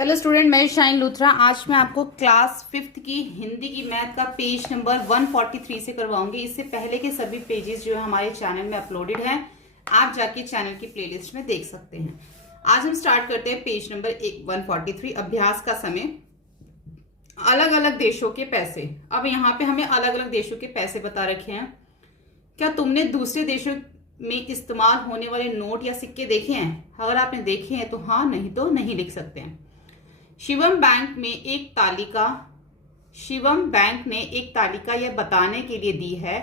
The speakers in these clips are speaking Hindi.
हेलो स्टूडेंट, मैं शाइन लूथरा। आज मैं आपको क्लास 5th की हिंदी की मैथ का पेज नंबर 143 से करवाऊंगी। इससे पहले के सभी पेजेस जो है हमारे चैनल में अपलोडेड हैं, आप जाके चैनल की प्लेलिस्ट में देख सकते हैं। आज हम स्टार्ट करते हैं पेज नंबर 143, अभ्यास का समय। अलग अलग देशों के पैसे। अब यहाँ पे हमें अलग अलग देशों के पैसे बता रखे हैं। क्या तुमने दूसरे देशों में इस्तेमाल होने वाले नोट या सिक्के देखे हैं? अगर आपने देखे हैं तो हाँ, नहीं तो नहीं लिख सकते हैं। शिवम बैंक ने एक तालिका यह बताने के लिए दी है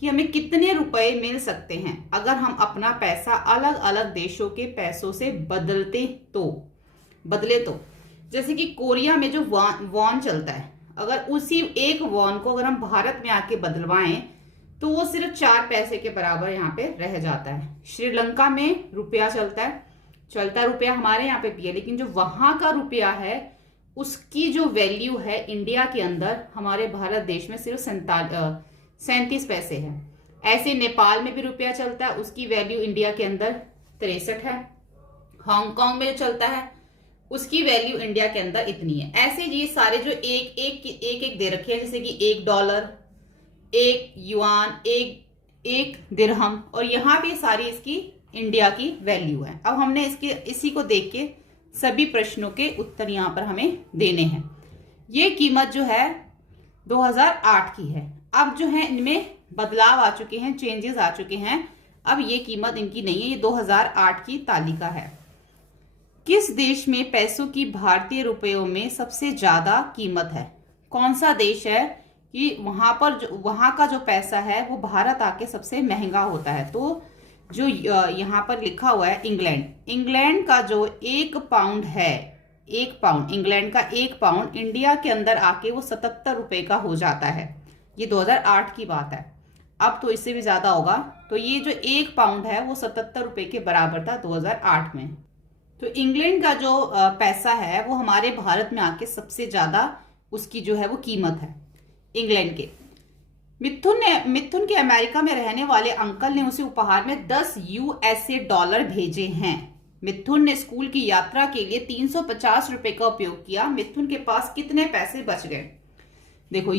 कि हमें कितने रुपए मिल सकते हैं अगर हम अपना पैसा अलग अलग देशों के पैसों से बदले तो। जैसे कि कोरिया में जो वॉन चलता है, अगर उसी एक वॉन को अगर हम भारत में आके बदलवाएं तो वो सिर्फ 4 पैसे के बराबर यहाँ पे रह जाता है। श्रीलंका में रुपया चलता रुपया हमारे यहाँ पे भी है, लेकिन जो वहां का रुपया है उसकी जो वैल्यू है इंडिया के अंदर, हमारे भारत देश में सिर्फ 37 पैसे है। ऐसे नेपाल में भी रुपया चलता है, उसकी वैल्यू इंडिया के अंदर 63 है। हांगकांग में जो चलता है उसकी वैल्यू इंडिया के अंदर इतनी है। ऐसे ये सारे जो एक दे रखे हैं, जैसे कि $1, 1 युआन, एक दिरहम, और यहाँ पे सारी इसकी इंडिया की वैल्यू है। अब हमने इसी को देख के सभी प्रश्नों के उत्तर यहाँ पर हमें देने हैं। ये कीमत जो है 2008 की है। अब जो है इनमें बदलाव आ चुके हैं, चेंजेस आ चुके हैं। अब ये कीमत इनकी नहीं है, ये 2008 की तालिका है। किस देश में पैसों की भारतीय रुपयों में सबसे ज्यादा कीमत है? कौन सा देश है कि वहां का जो पैसा है वो भारत आके सबसे महंगा होता है? तो जो यहाँ पर लिखा हुआ है इंग्लैंड का जो 1 पाउंड है, इंग्लैंड का 1 पाउंड इंडिया के अंदर आके वो 77 रुपए का हो जाता है। ये 2008 की बात है। अब तो इससे भी ज्यादा होगा। तो ये जो 1 पाउंड है वो 77 रुपए के बराबर था 2008 में। तो इंग्लैंड का जो पैसा है वो हमारे भारत में आके सबसे ज्यादा उसकी जो है वो कीमत है इंग्लैंड के। मिथुन के अमेरिका में रहने वाले अंकल ने उसे उपहार में $10 भेजे हैं। मिथुन ने स्कूल की यात्रा के लिए 350 रुपए का उपयोग किया। मिथुन के पास कितने पैसे बच गए? देखो,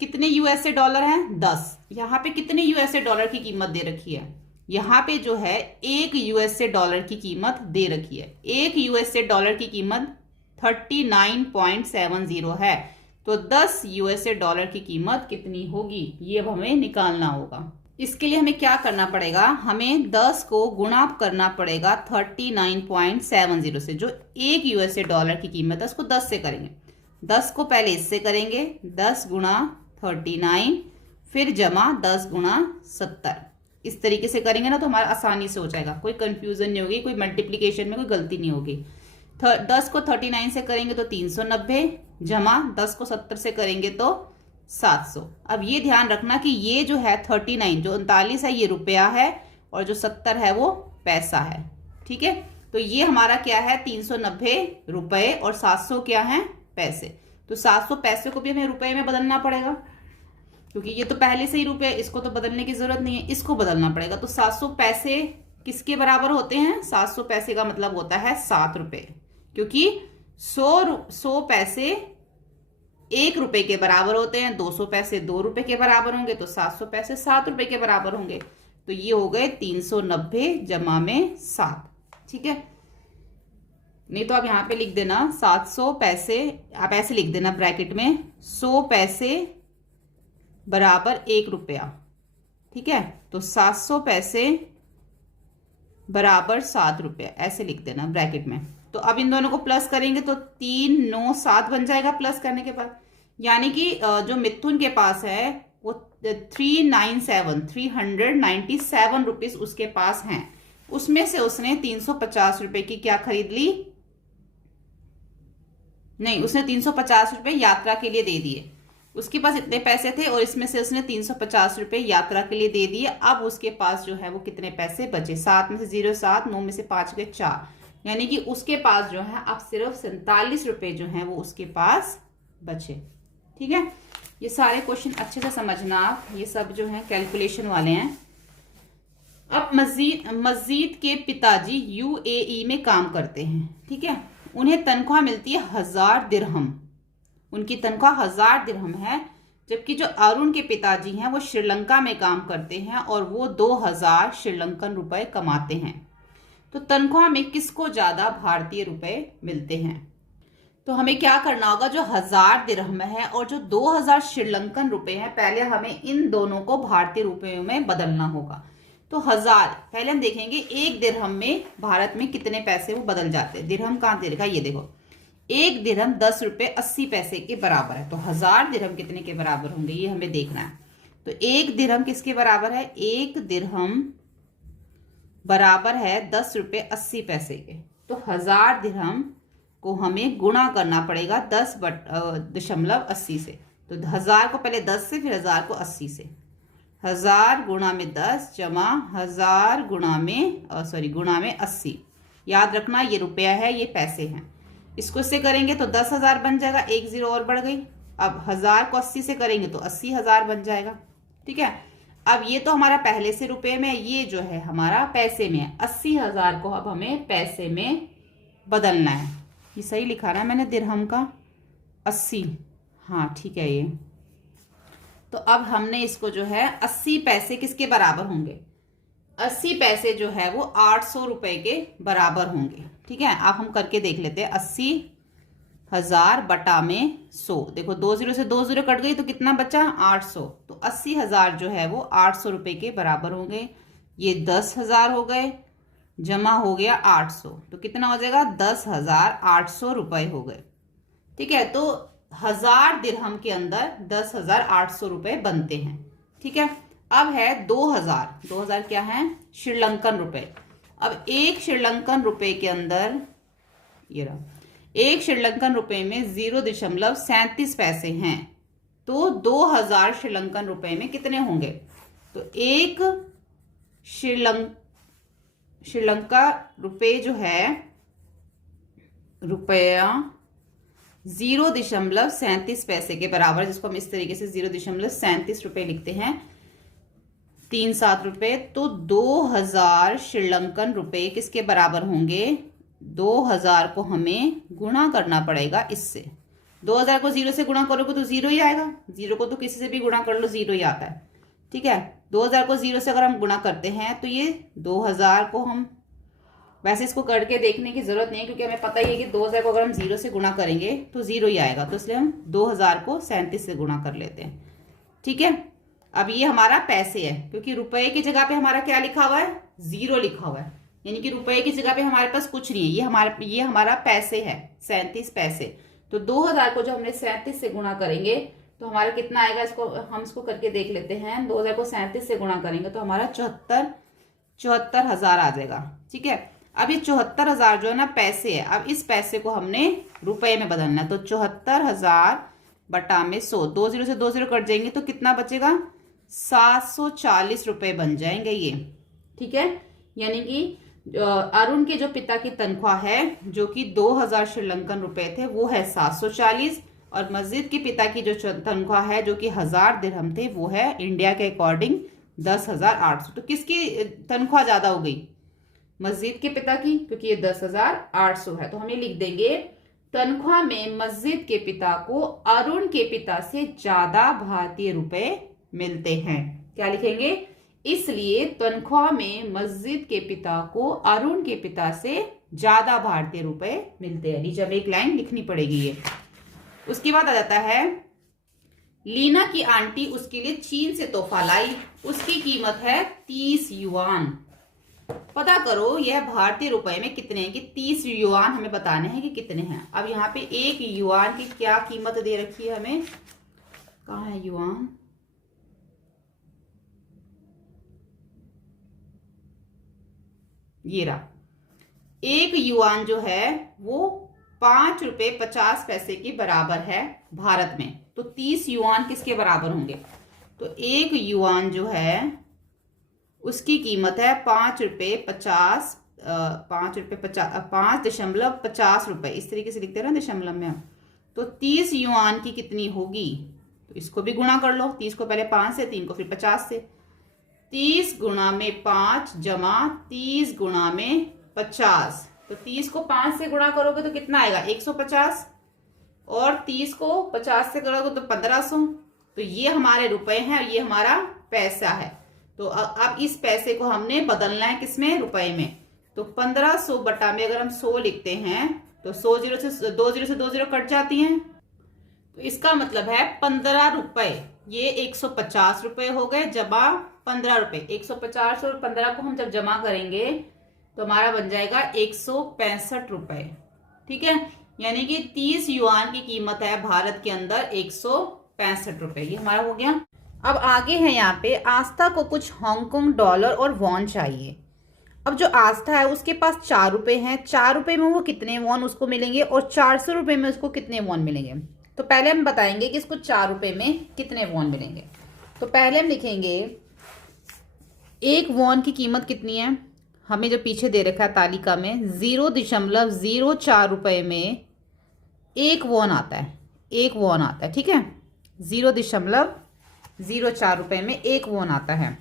कितने यूएसए डॉलर हैं? 10। यहाँ पे कितने यूएसए डॉलर की कीमत दे रखी है? यहाँ पे जो है 1 यूएसए डॉलर की कीमत दे रखी है। 1 यूएसए डॉलर की कीमत 39.70 है। तो 10 यूएसए डॉलर की कीमत कितनी होगी, ये अब हमें निकालना होगा। इसके लिए हमें क्या करना पड़ेगा? हमें 10 को गुणा करना पड़ेगा 39.70 से। जो 1 यूएसए डॉलर की कीमत है उसको 10 से करेंगे। 10 को पहले इससे करेंगे, 10 गुणा 39, फिर जमा 10 गुणा 70। इस तरीके से करेंगे ना तो हमारा आसानी से हो जाएगा, कोई कंफ्यूजन नहीं होगी, कोई मल्टीप्लीकेशन में कोई गलती नहीं होगी। 10 को 39 से करेंगे तो 390, जमा 10 को 70 से करेंगे तो 700। अब ये ध्यान रखना कि ये जो है 39, जो 39 है ये रुपया है, और जो 70 है वो पैसा है। ठीक है, तो ये हमारा क्या है? 390 रुपए, और 700 क्या है? पैसे। तो 700 पैसे को भी हमें रुपए में बदलना पड़ेगा, क्योंकि ये तो पहले से ही रुपये, इसको तो बदलने की जरूरत नहीं है, इसको बदलना पड़ेगा। तो 700 पैसे किसके बराबर होते हैं? 700 पैसे का मतलब होता है 7 रुपए, क्योंकि 100 पैसे 1 रुपए के बराबर होते हैं। 200 पैसे 2 रुपए के बराबर होंगे, तो 700 पैसे 7 रुपए के बराबर होंगे। तो ये हो गए 390 जमा में 7। ठीक है, नहीं तो आप यहाँ पे लिख देना 700 पैसे, आप ऐसे लिख देना ब्रैकेट में 100 पैसे बराबर 1 रुपया। ठीक है, तो 700 पैसे बराबर 7 रुपया, ऐसे लिख देना ब्रैकेट में। तो अब इन दोनों को प्लस करेंगे तो 3 9 7 बन जाएगा प्लस करने के बाद। यानी कि जो मिथुन के पास है वो 397 रुपीज उसके पास हैं। उसमें से उसने 350 रुपए की क्या खरीद ली? नहीं, उसने 350 रुपए यात्रा के लिए दे दिए। उसके पास इतने पैसे थे और इसमें से उसने 350 रुपए यात्रा के लिए दे दिए। अब उसके पास जो है वो कितने पैसे बचे? 7 में से 0 7, 9 में से 5 गए 4, यानी कि उसके पास जो है अब सिर्फ 47 रुपए जो है वो उसके पास बचे। ठीक है, ये सारे क्वेश्चन अच्छे से समझना आप, ये सब जो है कैलकुलेशन वाले हैं। अब मस्जिद के पिताजी यूएई में काम करते हैं। ठीक है, उन्हें तनख्वाह मिलती है 1000 दिरहम। उनकी तनख्वाह 1000 दिरहम है। जबकि जो अरुण के पिताजी हैं वो श्रीलंका में काम करते हैं और वो 2000 श्रीलंकन रुपए कमाते हैं। तो तनख्वाह में किसको ज्यादा भारतीय रुपए मिलते हैं? तो हमें क्या करना होगा, जो 1000 दिरहम है और जो 2000 श्रीलंकन रुपए हैं, पहले हमें इन दोनों को भारतीय रुपयों में बदलना होगा। तो 1000 पहले हम देखेंगे एक दिरहम में भारत में कितने पैसे वो बदल जाते हैं। दिरहम कहाँ दे रखा है, ये देखो, एक दिरहम 10 रुपये 80 पैसे के बराबर है। तो 1000 दिरहम कितने के बराबर होंगे ये हमें देखना है। तो एक दिरहम किसके बराबर है, एक दिरहम बराबर है 10 रुपये 80 पैसे के। तो 1000 दिरहम को हमें गुणा करना पड़ेगा 10.80 से। तो 1000 को पहले 10 से, फिर 1000 को 80 से। 1000 गुणा में 10 जमा 1000 गुणा में 80। याद रखना ये रुपया है, ये पैसे हैं। इसको इससे करेंगे तो 10,000 बन जाएगा, एक जीरो और बढ़ गई। अब 1000 को 80 से करेंगे तो 80,000 बन जाएगा। ठीक है, अब ये तो हमारा पहले से रुपए में, ये जो है हमारा पैसे में है। 80,000 को अब हमें पैसे में बदलना है। ये सही लिखा रहा है मैंने, दिरहम का 80, हाँ ठीक है ये। तो अब हमने इसको जो है 80 पैसे किसके बराबर होंगे, 80 पैसे जो है वो 800 रुपए के बराबर होंगे। ठीक है, अब हम करके देख लेते हैं। 80,000 बटा में 100, देखो 2 जीरो से 2 जीरो कट गई तो कितना बचा, 800। तो 80,000 जो है वो 800 रुपए के बराबर होंगे। ये 10,000 हो गए, जमा हो गया 800, तो कितना हो जाएगा, 10,800 रुपए हो गए। ठीक है, तो 1000 दिरहम के अंदर 10,800 रुपए बनते हैं। ठीक है, अब है 2000 क्या है, श्रीलंकन रुपए। अब एक श्रीलंकन रुपए के अंदर ये रहा, एक श्रीलंकन रुपए में 0.37 पैसे हैं। तो 2000 श्रीलंकन रुपए में कितने होंगे, तो एक श्रीलंका रुपए जो है, रुपया 0.37 पैसे के बराबर, जिसको हम इस तरीके से 0.37 रुपए लिखते हैं, 37 रुपए। तो 2000 श्रीलंकन रुपए किसके बराबर होंगे, 2000 को हमें गुणा करना पड़ेगा इससे। 2000 को 0 से गुणा करोगे तो 0 ही आएगा, 0 को तो किसी से भी गुणा कर लो 0 ही आता है। ठीक है, 2000 को 0 से अगर हम गुणा करते हैं तो ये 2000 को हम, वैसे इसको करके देखने की जरूरत नहीं है क्योंकि हमें पता ही है कि 2000 को अगर हम 0 से गुणा करेंगे तो 0 ही आएगा, तो इसलिए हम 2000 को 37 से गुणा कर लेते हैं। ठीक है, अब ये हमारा पैसे है, क्योंकि रुपए की जगह पे हमारा क्या लिखा हुआ है, 0 लिखा हुआ है, यानी कि रुपए की जगह पे हमारे पास कुछ नहीं है। ये हमारा पैसे है, 37 पैसे। तो 2000 को जब हमने 37 से गुणा करेंगे तो हमारा कितना आएगा, इसको हम इसको करके देख लेते हैं। 2000 को 37 से गुणा करेंगे तो हमारा 74,000 आ जाएगा। ठीक है, अब ये 74,000 जो है ना पैसे है, अब इस पैसे को हमने रुपए में बदलना है। तो 74,000 बटा में 100, 2 जीरो से 2 जीरो कट जाएंगे तो कितना बचेगा, 740 रुपए बन जाएंगे ये। ठीक है, यानी कि अरुण के जो पिता की तनख्वाह है जो कि 2000 श्रीलंकन रुपए थे वो है 740, और मस्जिद के पिता की जो तनख्वाह है जो कि 1000 दिरहम थे वो है इंडिया के अकॉर्डिंग 10,800। तो किसकी तनख्वाह ज्यादा हो गई, मस्जिद के पिता की, क्योंकि ये 10,800 है। तो हम ये लिख देंगे, तनख्वाह में मस्जिद के पिता को अरुण के पिता से ज्यादा भारतीय रुपए मिलते हैं। क्या लिखेंगे, इसलिए तनख्वाह में मस्जिद के पिता को अरुण के पिता से ज्यादा भारतीय रुपए मिलते हैं। नीचे हमें एक लाइन लिखनी पड़ेगी ये। उसके बाद आ जाता है, लीना की आंटी उसके लिए चीन से तोहफा लाई, उसकी कीमत है 30 युआन। पता करो यह भारतीय रुपए में कितने हैं, कि 30 युआन हमें बताने हैं कि कितने हैं। अब यहाँ पे एक युआन की क्या कीमत दे रखी है हमें, कहाँ है युआन, ये रहा। एक युआन जो है वो 5 रुपए 50 पैसे के बराबर है भारत में। तो 30 युआन किसके बराबर होंगे, तो एक युआन जो है उसकी कीमत है 5.50 रुपए, इस तरीके से लिखते हैं ना दशमलव में। तो 30 युआन की कितनी होगी, तो इसको भी गुणा कर लो, 30 को पहले 5 से, 3 को फिर 50 से। 30 गुणा में 5 जमा 30 गुणा में 50, तो 30 को 5 से गुणा करोगे तो कितना आएगा 150, और 30 को 50 से करोगे तो 1500। तो ये हमारे रुपए हैं और ये हमारा पैसा है। तो अब इस पैसे को हमने बदलना है किसमें, रुपए में। तो 1500 बटा में अगर हम 100 लिखते हैं तो 100 जीरो से 2 जीरो कट जाती हैं। तो इसका मतलब है 15 रुपए, ये 150 रुपए हो गए जमा 15 रुपए। 150 और 15 को हम जब जमा करेंगे तो हमारा बन जाएगा 165 रुपए। ठीक है, यानी कि 30 युआन की कीमत है भारत के अंदर 165 रुपए। ये हमारा हो गया। अब आगे है यहाँ पे आस्था को कुछ हांगकांग डॉलर और वॉन चाहिए। अब जो आस्था है उसके पास 4 रुपए हैं। 4 रुपए में वो कितने वॉन उसको मिलेंगे और 400 रुपए में उसको कितने वॉन मिलेंगे। तो पहले हम बताएंगे कि इसको 4 रुपए में कितने वॉन मिलेंगे। तो पहले हम लिखेंगे 1 वॉन की कीमत कितनी है, हमें जो पीछे दे रखा है तालिका में 0.04 रुपए में 1 वॉन आता है। 1 वॉन आता है, ठीक है, 0.04 रुपए में 1 वॉन आता है।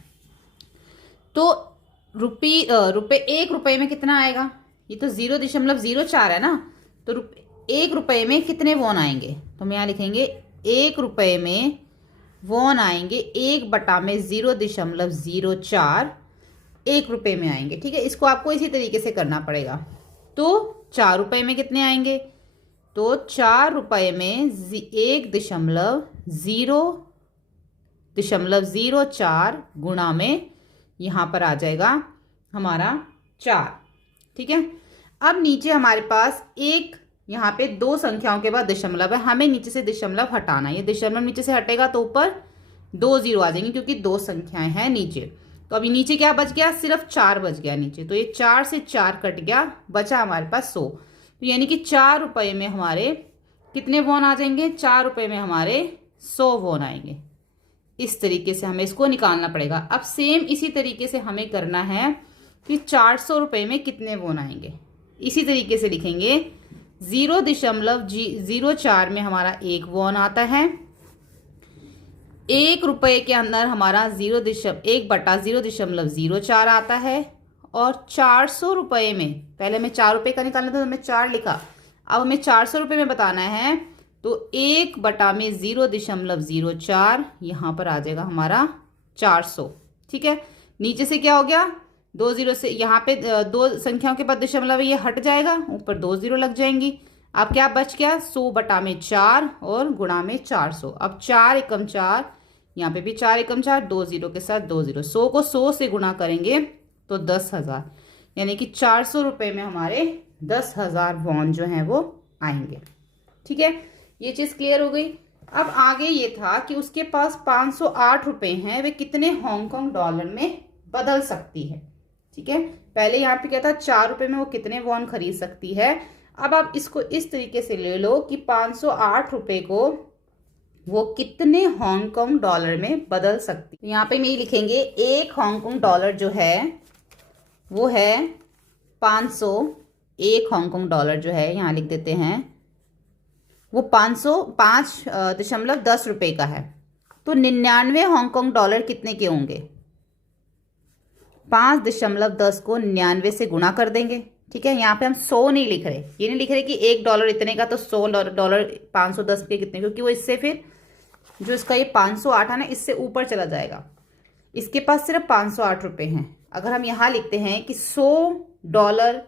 तो रुपए 1 रुपए में कितना आएगा, ये तो 0.04 है ना, तो 1 रुपए में कितने वॉन आएंगे। तो हम यहाँ लिखेंगे 1 रुपए में वॉन आएंगे 1 बटा में 0.04 1 रुपए में आएंगे। ठीक है, इसको आपको इसी तरीके से करना पड़ेगा। तो 4 रुपए में कितने आएंगे, तो 4 रुपए में 1.004 गुणा में यहाँ पर आ जाएगा हमारा 4। ठीक है, अब नीचे हमारे पास एक यहाँ पे 2 संख्याओं के बाद दशमलव है, हमें नीचे से दशमलव हटाना है। ये दशमलव नीचे से हटेगा तो ऊपर 2 जीरो आ जाएंगे क्योंकि 2 संख्याएं हैं नीचे। तो अभी नीचे क्या बच गया, सिर्फ 4 बच गया नीचे। तो ये 4 से 4 कट गया, बचा हमारे पास 100। तो यानी कि 4 रुपए में हमारे कितने वॉन आ जाएंगे, 4 रुपए में हमारे 100 वॉन आएंगे। इस तरीके से हमें इसको निकालना पड़ेगा। अब सेम इसी तरीके से हमें करना है कि 400 रुपए में कितने वॉन आएंगे। इसी तरीके से लिखेंगे 0.04 में हमारा 1 वॉन आता है। 1 रुपए के अंदर हमारा 1 बटा 0.04 आता है। और 400 रुपए में, पहले हमें 4 रुपए का निकालना था तो हमें 4 लिखा, अब हमें 400 रुपए में बताना है। तो 1 बटा में 0.04 यहाँ पर आ जाएगा हमारा 400। ठीक है, नीचे से क्या हो गया, 2 जीरो से यहाँ पे 2 संख्याओं के बाद दशमलव ये हट जाएगा, ऊपर 2 जीरो लग जाएंगी। अब क्या बच गया, 100 बटा में 4 और गुणा में 400। अब 4 एकम 4, यहाँ पे भी 4 एकम 4, 2 जीरो के साथ 2 जीरो। 100 को 100 से गुणा करेंगे तो 10,000, यानी कि 400 रुपए में हमारे 10,000 वॉन जो हैं वो आएंगे। ठीक है, ये चीज क्लियर हो गई। अब आगे ये था कि उसके पास 508 रुपए हैं, वे कितने हांगकांग डॉलर में बदल सकती है। ठीक है, पहले यहाँ पे क्या था, 4 रुपए में वो कितने वॉन खरीद सकती है। अब आप इसको इस तरीके से ले लो कि 508 रुपए को वो कितने हांगकांग डॉलर में बदल सकती है। यहाँ पे हम ये लिखेंगे 1 हांगकांग डॉलर जो है वो है 500। 1 हांगकांग डॉलर जो है यहाँ लिख देते हैं वो 505.10 रुपए का है। तो 99 हांगकांग डॉलर कितने के होंगे, 5.10 को 99 से गुणा कर देंगे। ठीक है, यहाँ पे हम 100 नहीं लिख रहे, ये नहीं लिख रहे कि 1 डॉलर इतने का तो 100 डॉलर 510 के कितने, क्योंकि वो इससे फिर जो इसका ये 508 है ना, इससे ऊपर चला जाएगा। इसके पास सिर्फ 508 रुपए हैं। अगर हम यहाँ लिखते हैं कि 100 डॉलर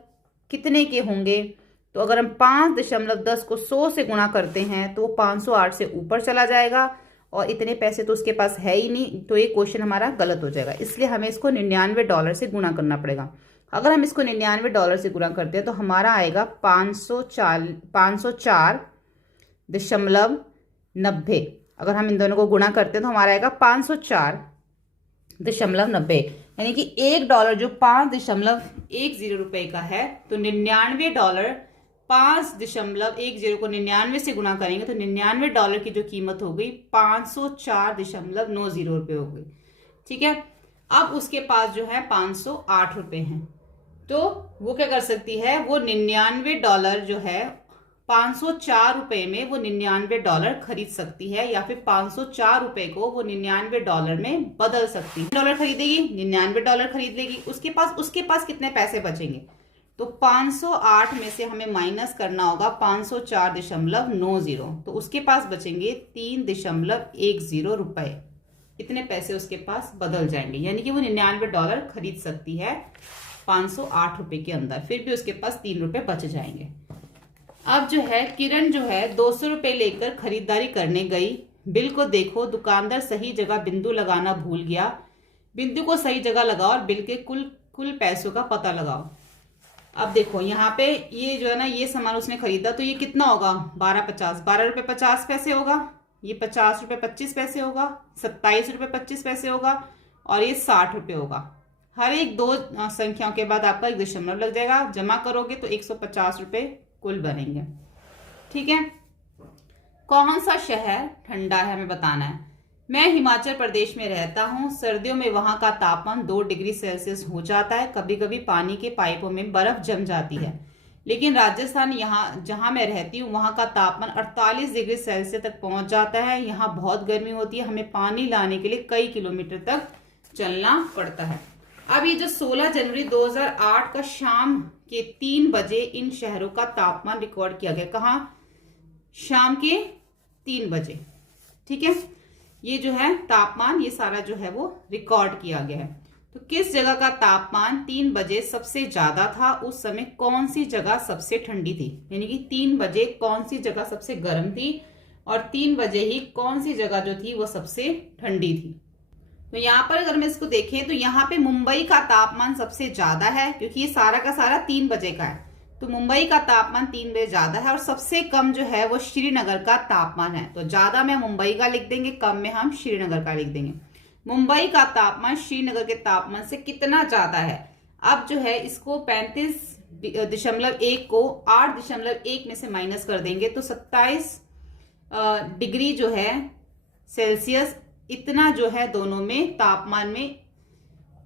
कितने के होंगे, तो अगर हम 5.10 को 100 से गुणा करते हैं तो वो 508 से ऊपर चला जाएगा, और इतने पैसे तो उसके पास है ही नहीं, तो ये क्वेश्चन हमारा गलत हो जाएगा। इसलिए हमें इसको 99 डॉलर से गुणा करना पड़ेगा। अगर हम इसको 99 डॉलर से गुणा करते हैं तो हमारा आएगा 504.90। अगर हम इन दोनों को गुणा करते हैं तो हमारा आएगा 504.90, यानी कि 1 डॉलर जो 5.10 रुपए का है, तो 99 डॉलर 5.10 को 99 से गुणा करेंगे तो 99 डॉलर की जो कीमत हो गई 504.90 रुपये हो गई। ठीक है, अब उसके पास जो है 508 रुपये हैं, तो वो क्या कर सकती है, वो 99 डॉलर जो है 504 रुपये में वो 99 डॉलर खरीद सकती है, या फिर 504 रुपये को वो 99 डॉलर में बदल सकती है। डॉलर खरीदेगी, 99 डॉलर खरीद लेगी। उसके पास कितने पैसे बचेंगे, तो 508 में से हमें माइनस करना होगा 504.90, तो उसके पास बचेंगे 3.10 रुपए। इतने पैसे उसके पास बदल जाएंगे, यानी कि वो $99 खरीद सकती है 508 रुपए के अंदर, फिर भी उसके पास 3 रुपए बच जाएंगे। अब जो है किरण जो है 200 रुपए लेकर खरीदारी करने गई। बिल को देखो, दुकानदार सही जगह बिंदु लगाना भूल गया। बिंदु को सही जगह लगाओ और बिल के कुल पैसों का पता लगाओ। अब देखो यहाँ पे ये जो है ना, ये सामान उसने खरीदा तो ये कितना होगा, 12 रुपए 50 पैसे होगा, ये 50 रुपए 25 पैसे होगा, 27 रुपए 25 पैसे होगा, और ये 60 रुपए होगा। हर एक दो संख्याओं के बाद आपका 1 दशमलव लग जाएगा। जमा करोगे तो 150 रुपए कुल बनेंगे। ठीक है, कौन सा शहर ठंडा है हमें बताना है। मैं हिमाचल प्रदेश में रहता हूँ। सर्दियों में वहां का तापमान 2 डिग्री सेल्सियस हो जाता है। कभी कभी पानी के पाइपों में बर्फ जम जाती है। लेकिन राजस्थान यहाँ जहाँ मैं रहती हूँ वहां का तापमान 48 डिग्री सेल्सियस तक पहुंच जाता है। यहाँ बहुत गर्मी होती है, हमें पानी लाने के लिए कई किलोमीटर तक चलना पड़ता है। अब ये जो 16 जनवरी 2008 का शाम के 3 बजे इन शहरों का तापमान रिकॉर्ड किया गया। कहाँ? शाम के 3 बजे। ठीक है, ये जो है तापमान, ये सारा जो है वो रिकॉर्ड किया गया है। तो किस जगह का तापमान 3 बजे सबसे ज्यादा था? उस समय कौन सी जगह सबसे ठंडी थी? यानी कि 3 बजे कौन सी जगह सबसे गर्म थी और 3 बजे ही कौन सी जगह जो थी वो सबसे ठंडी थी। तो यहाँ पर अगर हम इसको देखें तो यहाँ पे मुंबई का तापमान सबसे ज्यादा है, क्योंकि ये सारा का सारा 3 बजे का है। तो मुंबई का तापमान 3 बजे ज्यादा है, और सबसे कम जो है वो श्रीनगर का तापमान है। तो ज्यादा में मुंबई का लिख देंगे, कम में हम श्रीनगर का लिख देंगे। मुंबई का तापमान श्रीनगर के तापमान से कितना ज्यादा है? अब जो है इसको 35.1 को 8.1 में से माइनस कर देंगे तो 27 डिग्री जो है सेल्सियस, इतना जो है दोनों में तापमान में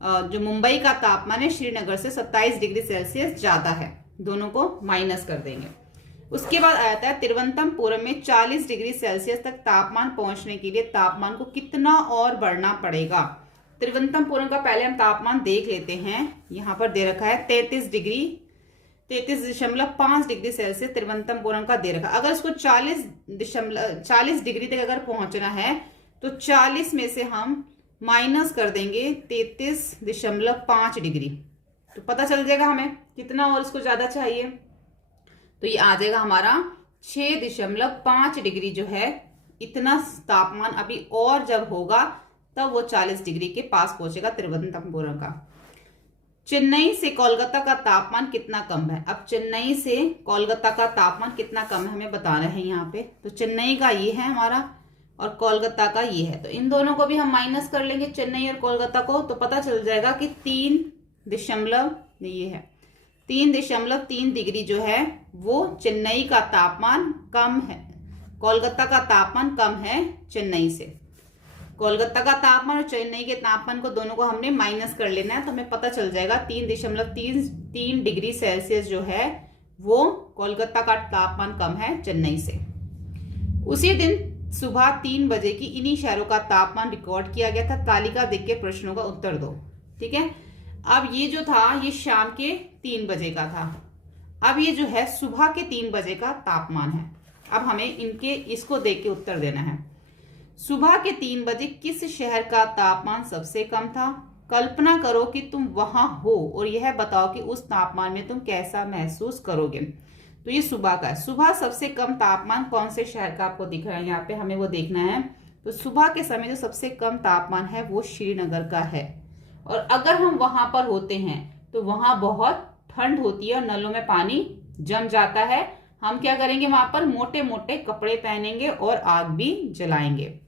जो मुंबई का तापमान है श्रीनगर से 27 डिग्री सेल्सियस ज्यादा है। दोनों को माइनस कर देंगे। उसके बाद आता है तिरुवनंतपुरम में 40 डिग्री सेल्सियस तक तापमान पहुंचने के लिए तापमान को कितना और बढ़ना पड़ेगा। तिरुवनंतपुरम का पहले हम तापमान देख लेते हैं। यहाँ पर दे रखा है 33.5 डिग्री सेल्सियस तिरुवनंतपुरम का दे रखा। अगर इसको 40 डिग्री तक अगर पहुंचना है तो 40 में से हम माइनस कर देंगे 33.5 डिग्री, तो पता चल जाएगा हमें कितना और इसको ज्यादा चाहिए। तो ये आ जाएगा हमारा 6.5 डिग्री जो है, इतना तापमान अभी और जब होगा तब वो 40 डिग्री के पास पहुंचेगा तिरुवनंतपुरम का। चेन्नई से कोलकाता का तापमान कितना कम है? अब चेन्नई से कोलकाता का तापमान कितना कम है हमें बताना है यहाँ पे। तो चेन्नई का ये है हमारा और कोलकाता का ये है, तो इन दोनों को भी हम माइनस कर लेंगे, चेन्नई और कोलकाता को, तो पता चल जाएगा कि 3.3 डिग्री जो है वो चेन्नई का तापमान कम है, कोलकाता का तापमान कम है चेन्नई से। कोलकाता का तापमान और चेन्नई के तापमान को दोनों को हमने माइनस कर लेना है, तो हमें पता चल जाएगा 3.33 डिग्री सेल्सियस जो है वो कोलकाता का तापमान कम है चेन्नई से। उसी दिन सुबह 3 बजे की इन्हीं शहरों का तापमान रिकॉर्ड किया गया था। तालिका देख के प्रश्नों का उत्तर दो। ठीक है, अब ये जो था ये शाम के 3 बजे का था। अब ये जो है सुबह के 3 बजे का तापमान है। अब हमें इसको देख के उत्तर देना है। सुबह के 3 बजे किस शहर का तापमान सबसे कम था? कल्पना करो कि तुम वहां हो और यह बताओ कि उस तापमान में तुम कैसा महसूस करोगे। तो ये सुबह का है। सुबह सबसे कम तापमान कौन से शहर का आपको दिख रहा है यहाँ पे, हमें वो देखना है। तो सुबह के समय जो सबसे कम तापमान है वो श्रीनगर का है, और अगर हम वहां पर होते हैं तो वहां बहुत ठंड होती है और नलों में पानी जम जाता है। हम क्या करेंगे, वहां पर मोटे मोटे कपड़े पहनेंगे और आग भी जलाएंगे।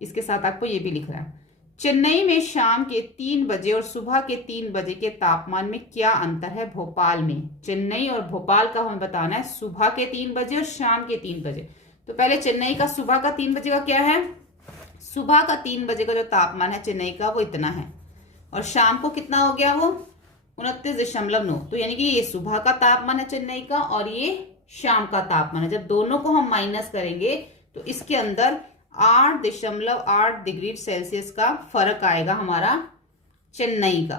इसके साथ आपको ये भी लिख रहा है। चेन्नई में शाम के 3 बजे और सुबह के 3 बजे के तापमान में क्या अंतर है? भोपाल में, चेन्नई और भोपाल का हमें बताना है सुबह के 3 बजे और शाम के 3 बजे। तो पहले चेन्नई का सुबह का 3 बजे का क्या है? सुबह का 3 बजे का जो तापमान है चेन्नई का वो इतना है, और शाम को कितना हो गया वो 29.9। तो यानी कि ये सुबह का तापमान है चेन्नई का और ये शाम का तापमान है। जब दोनों को हम माइनस करेंगे तो इसके अंदर 8.8 डिग्री सेल्सियस का फर्क आएगा हमारा चेन्नई का।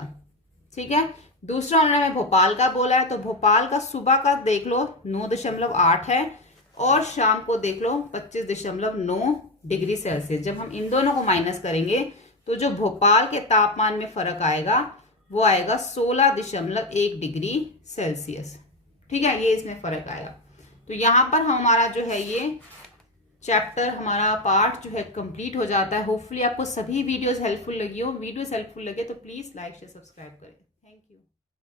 ठीक है, दूसरा उन्होंने हमें भोपाल का बोला है, तो भोपाल का सुबह का देख लो 9.8 है और शाम को देख लो 25.9 डिग्री सेल्सियस। जब हम इन दोनों को माइनस करेंगे तो जो भोपाल के तापमान में फर्क आएगा वो आएगा 16.1 डिग्री सेल्सियस। ठीक है, ये इसमें फर्क आएगा। तो यहाँ पर हमारा जो है ये चैप्टर, हमारा पार्ट जो है कंप्लीट हो जाता है। होपफुली आपको सभी वीडियोस हेल्पफुल लगी हो। वीडियोस हेल्पफुल लगे तो प्लीज लाइक शेयर सब्सक्राइब करें।